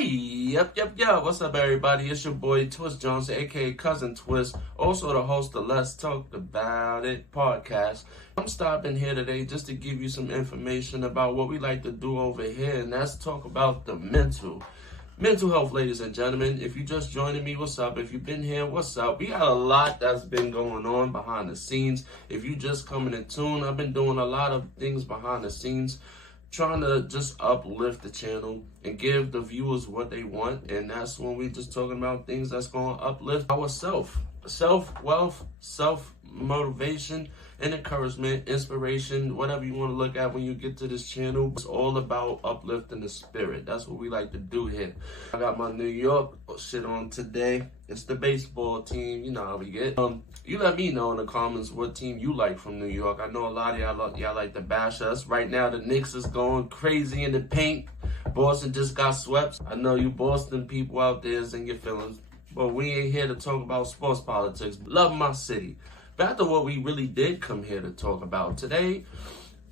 Yep. What's up, everybody? It's your boy Twist Johnson, aka Cousin Twist, also the host of Let's Talk About It podcast. I'm stopping here today just to give you some information about what we like to do over here, and that's talk about the mental health, ladies and gentlemen. If you just joining me, what's up? If you've been here, what's up? We got a lot that's been going on behind the scenes. If you just coming in tune, I've been doing a lot of things behind the scenes, trying to just uplift the channel and give the viewers what they want. And that's when we just talking about things that's going to uplift our self-wealth, self-motivation, and encouragement, inspiration, whatever you want to look at when you get to this channel. It's all about uplifting the spirit. That's what we like to do here. I got my New York shit on today. It's the baseball team. You know how we get. You let me know in the comments what team you like from New York. I know a lot of y'all like to bash us. Right now, the Knicks is going crazy in the paint. Boston just got swept. I know you Boston people out there is in your feelings, but we ain't here to talk about sports politics. Love my city. Back to what we really did come here to talk about. Today,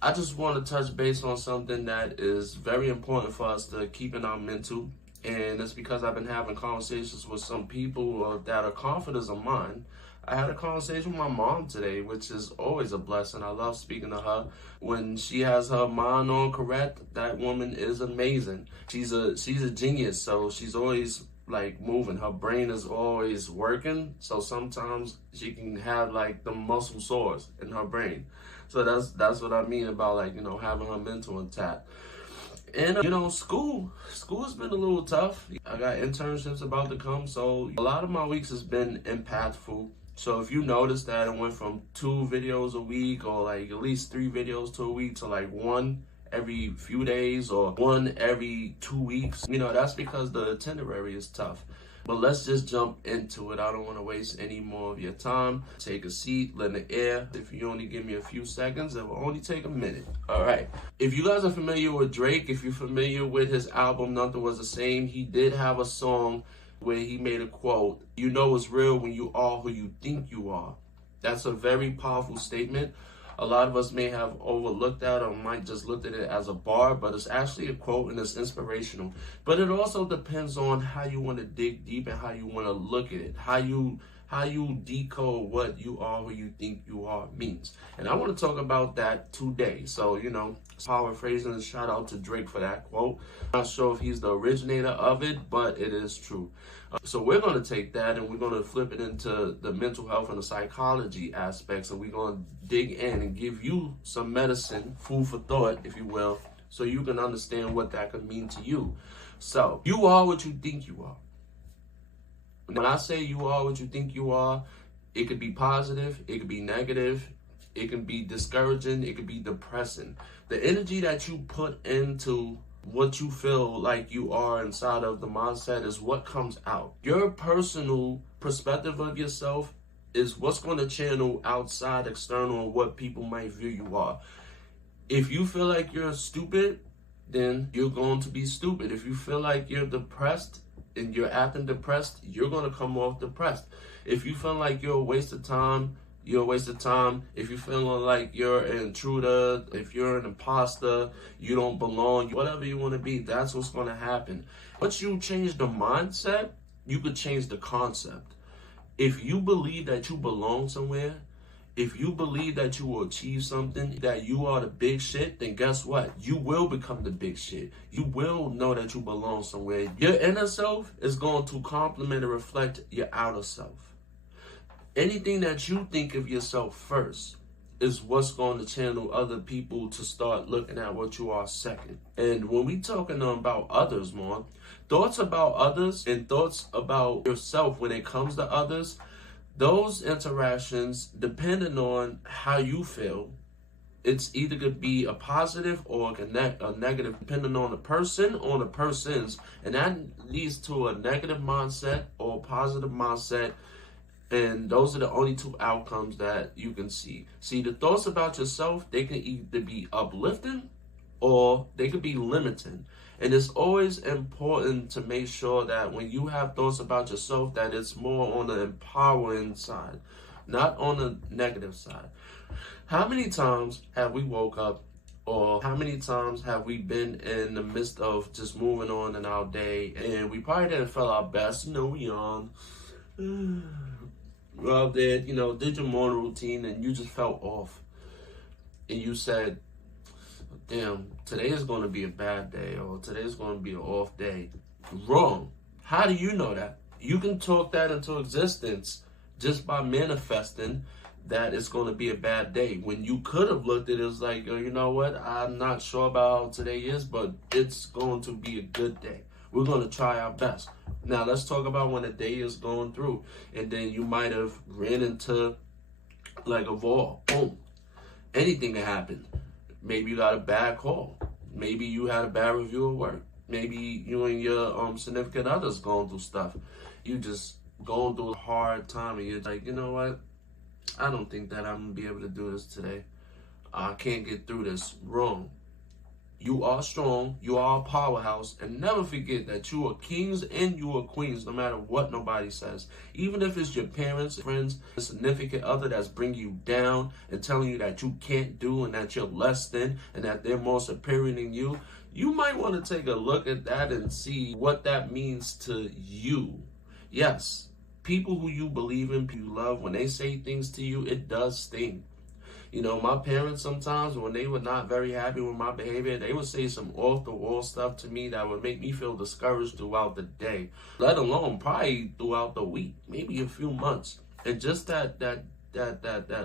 I just want to touch base on something that is very important for us to keep in our mental. And it's because I've been having conversations with some people that are confidants of mine. I had a conversation with my mom today, which is always a blessing. I love speaking to her. When she has her mind on correct, that woman is amazing. She's a genius, so she's always like moving. Her brain is always working, so sometimes she can have like the muscle sores in her brain. So that's what I mean about, like, you know, having her mental intact. And you know, school's been a little tough. I got internships about to come, so a lot of my weeks has been impactful. So if you notice that it went from 2 videos a week, or like at least 3 videos to a week, to like 1 every few days or 1 every 2 weeks, you know, that's because the itinerary is tough. But let's just jump into it. I don't want to waste any more of your time. Take a seat, let the air. If you only give me a few seconds, it will only take a minute. All right. If you guys are familiar with Drake, if you're familiar with his album, Nothing Was the Same, he did have a song where he made a quote, "You know it's real when you are who you think you are." That's a very powerful statement. A lot of us may have overlooked that or might just looked at it as a bar, but it's actually a quote and it's inspirational. But it also depends on how you want to dig deep and how you want to look at it, how you decode what you are who you think you are means. And I want to talk about that today. So, you know, paraphrasing, and shout out to Drake for that quote. I'm not sure if he's the originator of it, but it is true. So we're going to take that and we're going to flip it into the mental health and the psychology aspects, and we're going to dig in and give you some medicine, food for thought, if you will, so you can understand what that could mean to you. So, you are what you think you are. When I say you are what you think you are, it could be positive, it could be negative, it can be discouraging, it could be depressing. The energy that you put into what you feel like you are inside of the mindset is what comes out. Your personal perspective of yourself is what's going to channel outside, external, what people might view you are. If you feel like you're stupid, then you're going to be stupid. If you feel like you're depressed and you're acting depressed, you're going to come off depressed. If you feel like you're a waste of time, you're a waste of time. If you're feeling like you're an intruder, if you're an imposter, you don't belong, whatever you want to be, that's what's going to happen. Once you change the mindset, you could change the concept. If you believe that you belong somewhere, if you believe that you will achieve something, that you are the big shit, then guess what? You will become the big shit. You will know that you belong somewhere. Your inner self is going to complement and reflect your outer self. Anything that you think of yourself first is what's going to channel other people to start looking at what you are second. And when we talking about others more, thoughts about others and thoughts about yourself when it comes to others, those interactions, depending on how you feel, it's either going to be a positive or a negative, depending on the person or the persons. And that leads to a negative mindset or a positive mindset. And those are the only 2 outcomes that you can see. See, the thoughts about yourself, they can either be uplifting or they could be limiting. And it's always important to make sure that when you have thoughts about yourself, that it's more on the empowering side, not on the negative side. How many times have we woke up Or how many times have we been in the midst of just moving on in our day and we probably didn't feel our best, we young. Well, did your morning routine and you just felt off. And you said, damn, today is going to be a bad day, or today is going to be an off day. Wrong. How do you know that? You can talk that into existence just by manifesting that it's going to be a bad day. When you could have looked at it as like, oh, you know what? I'm not sure about how today is, but it's going to be a good day. We're going to try our best. Now, let's talk about when a day is going through, and then you might have ran into like a wall. Boom. Anything can happen. Maybe you got a bad call. Maybe you had a bad review at work. Maybe you and your significant others going through stuff. You just going through a hard time, and you're like, you know what? I don't think that I'm going to be able to do this today. I can't get through this. Wrong. You are strong. You are a powerhouse. And never forget that you are kings and you are queens, no matter what nobody says. Even if it's your parents, friends, a significant other that's bringing you down and telling you that you can't do and that you're less than and that they're more superior than you, you might want to take a look at that and see what that means to you. Yes, people who you believe in, you love, when they say things to you, it does sting. My parents sometimes, when they were not very happy with my behavior, they would say some off-the-wall stuff to me that would make me feel discouraged throughout the day, let alone probably throughout the week, maybe a few months. And just that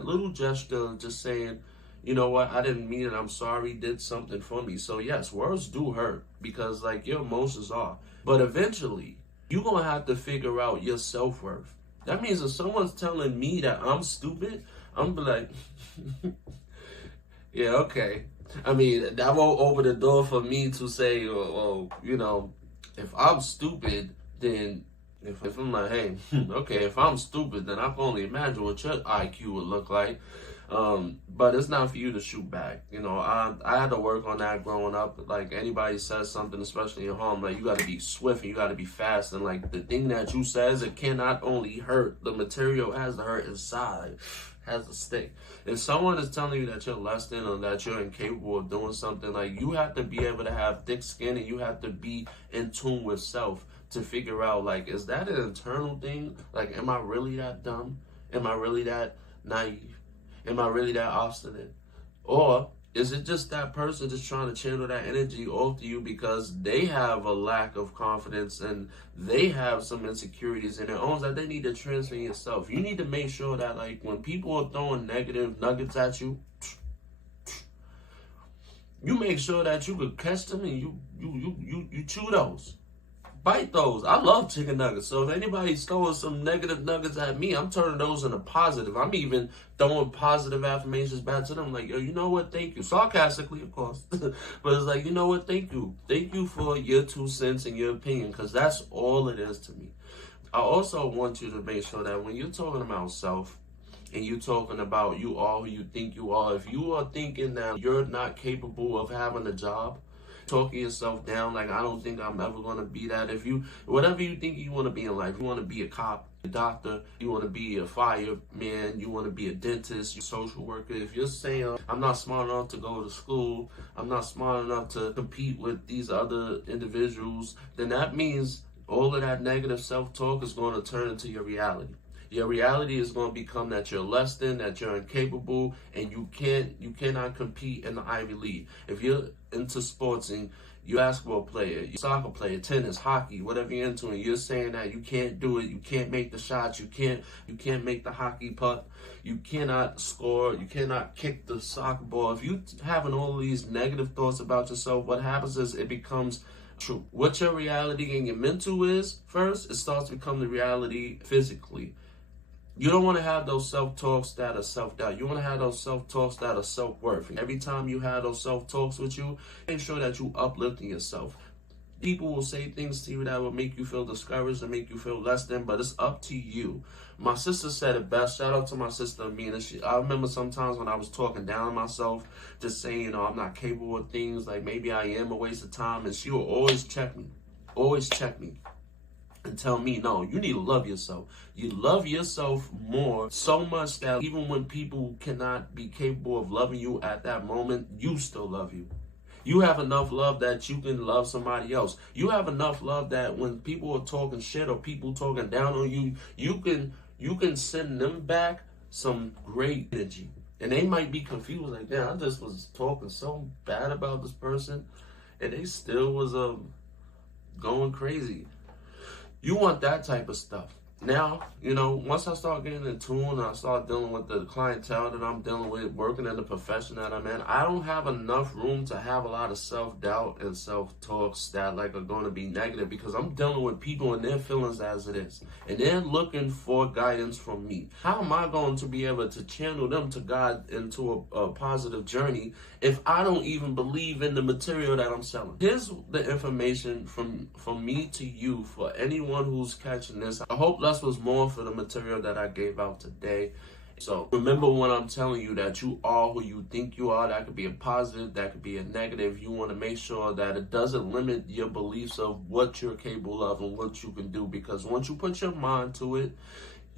little gesture, just saying, you know what, I didn't mean it, I'm sorry, did something for me. So yes, words do hurt because your emotions are. But eventually, you're going to have to figure out your self-worth. That means if someone's telling me that I'm stupid, I'm like, yeah, okay. I mean, that won't open the door for me to say, well, if I'm stupid, then if I'm like, hey, okay, if I'm stupid, then I can only imagine what your IQ would look like. But it's not for you to shoot back. I had to work on that growing up. Like, anybody says something, especially at home, like, you got to be swift and you got to be fast. And like, the thing that you says, it cannot only hurt. The material has to hurt inside, has to stick. If someone is telling you that you're less than or that you're incapable of doing something, like, you have to be able to have thick skin and you have to be in tune with self to figure out, like, is that an internal thing? Like, am I really that dumb? Am I really that naive? Am I really that obstinate? Or is it just that person just trying to channel that energy off to you because they have a lack of confidence and they have some insecurities in their own that they need to transfer yourself? You need to make sure that, like, when people are throwing negative nuggets at you, you make sure that you could catch them and you chew those. Bite those. I love chicken nuggets. So if anybody's throwing some negative nuggets at me, I'm turning those into positive. I'm even throwing positive affirmations back to them. Like, yo, you know what? Thank you. Sarcastically, of course. But it's like, you know what? Thank you. Thank you for your 2 cents and your opinion, because that's all it is to me. I also want you to make sure that when you're talking about self and you're talking about you are who you think you are, if you are thinking that you're not capable of having a job, talking yourself down, like, I don't think I'm ever going to be that. Whatever you think you want to be in life, you want to be a cop, a doctor, you want to be a fireman, you want to be a dentist, a social worker. If you're saying, I'm not smart enough to go to school, I'm not smart enough to compete with these other individuals, then that means all of that negative self-talk is going to turn into your reality. Your reality is going to become that you're less than, that you're incapable, and you cannot compete in the Ivy League. If you're into sports and you're a basketball player, you're a soccer player, tennis, hockey, whatever you're into, and you're saying that you can't do it, you can't make the shots, you can't make the hockey puck, you cannot score, you cannot kick the soccer ball. If you're having all of these negative thoughts about yourself, what happens is it becomes true. What your reality and your mental is first, it starts to become the reality physically. You don't want to have those self-talks that are self-doubt. You want to have those self-talks that are self-worth. And every time you have those self-talks with you, make sure that you uplifting yourself. People will say things to you that will make you feel discouraged and make you feel less than, but it's up to you. My sister said it best. Shout out to my sister Amina. I remember sometimes when I was talking down on myself, just saying, I'm not capable of things, like maybe I am a waste of time, and she will always check me. Always check me. and tell me, no, you need to love yourself. You love yourself more, so much that even when people cannot be capable of loving you at that moment, you still love you. You have enough love that you can love somebody else. You have enough love that when people are talking shit or people talking down on you, you can send them back some great energy. And they might be confused, like, damn, I just was talking so bad about this person, and they still was going crazy. You want that type of stuff. Now, once I start getting in tune and I start dealing with the clientele that I'm dealing with, working in the profession that I'm in, I don't have enough room to have a lot of self-doubt and self-talks that are going to be negative, because I'm dealing with people and their feelings as it is. And they're looking for guidance from me. How am I going to be able to channel them to God into a positive journey if I don't even believe in the material that I'm selling? Here's the information from me to you, for anyone who's catching this. I hope less was more for the material that I gave out today. So remember, when I'm telling you that you are who you think you are, that could be a positive, that could be a negative. You want to make sure that it doesn't limit your beliefs of what you're capable of and what you can do, because once you put your mind to it,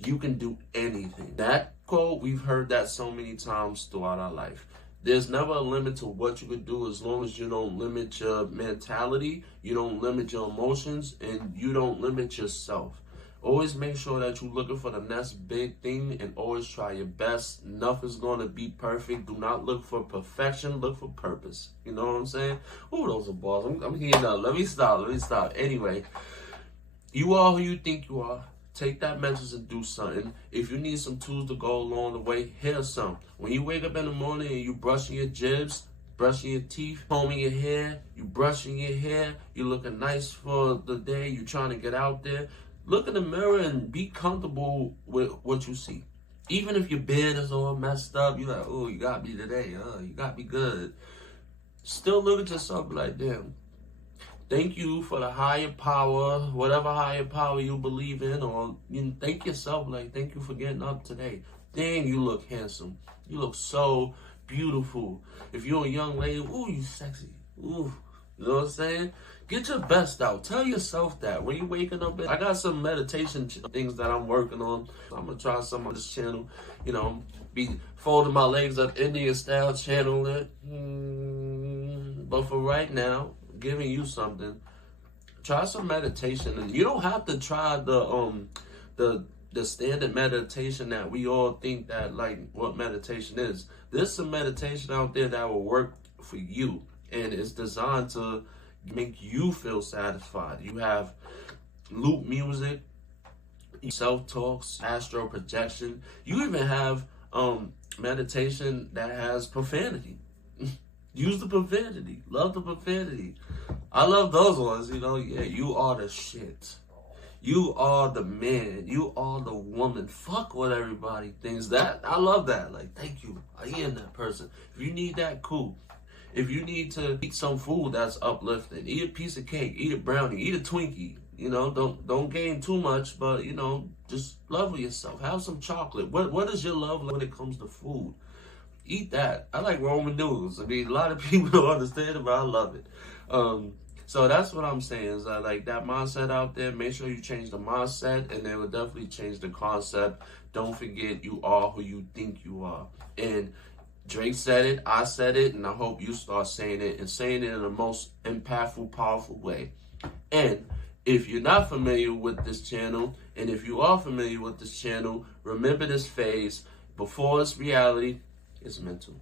you can do anything. That quote, we've heard that so many times throughout our life. There's never a limit to what you can do, as long as you don't limit your mentality, you don't limit your emotions, and you don't limit yourself. Always make sure that you're looking for the next big thing, and always try your best. Nothing's going to be perfect. Do not look for perfection. Look for purpose. You know what I'm saying? Oh, those are balls. I'm heating up. Let me stop. Anyway, you are who you think you are. Take that message and do something. If you need some tools to go along the way, here's some. When you wake up in the morning and you brushing your jibs, brushing your teeth, combing your hair, you brushing your hair, you looking nice for the day, you trying to get out there, look in the mirror and be comfortable with what you see. Even if your beard is all messed up, you're like, oh, you got me today. You got me good. Still look at yourself and be like, damn. Thank you for the higher power, whatever higher power you believe in, or you thank yourself, like, thank you for getting up today. Dang, you look handsome. You look so beautiful. If you're a young lady, ooh, you sexy. Ooh, you know what I'm saying? Get your best out. Tell yourself that when you're waking up. I got some meditation things that I'm working on. I'm going to try some on this channel. Be folding my legs up Indian style, channel it. But for right now, giving you something, try some meditation. And you don't have to try the standard meditation that we all think that, like, what meditation is. There's some meditation out there that will work for you, and it's designed to make you feel satisfied. You have loop music, self-talks, astral projection. You even have meditation that has profanity. Use the profanity. Love the profanity. I love those ones, Yeah, you are the shit. You are the man. You are the woman. Fuck what everybody thinks. That I love that. Like, thank you. I am that person. If you need that, cool. If you need to eat some food that's uplifting, eat a piece of cake, eat a brownie, eat a Twinkie. Don't gain too much, but just love yourself. Have some chocolate. What is your love when it comes to food? Eat that. I like Roman noodles. I mean, a lot of people don't understand it, but I love it. So that's what I'm saying, is I like that mindset out there. Make sure you change the mindset, and it will definitely change the concept. Don't forget, you are who you think you are. And Drake said it, I said it, and I hope you start saying it, and saying it in the most impactful, powerful way. And if you're not familiar with this channel, and if you are familiar with this channel, remember this phase. Before it's reality, it's mental.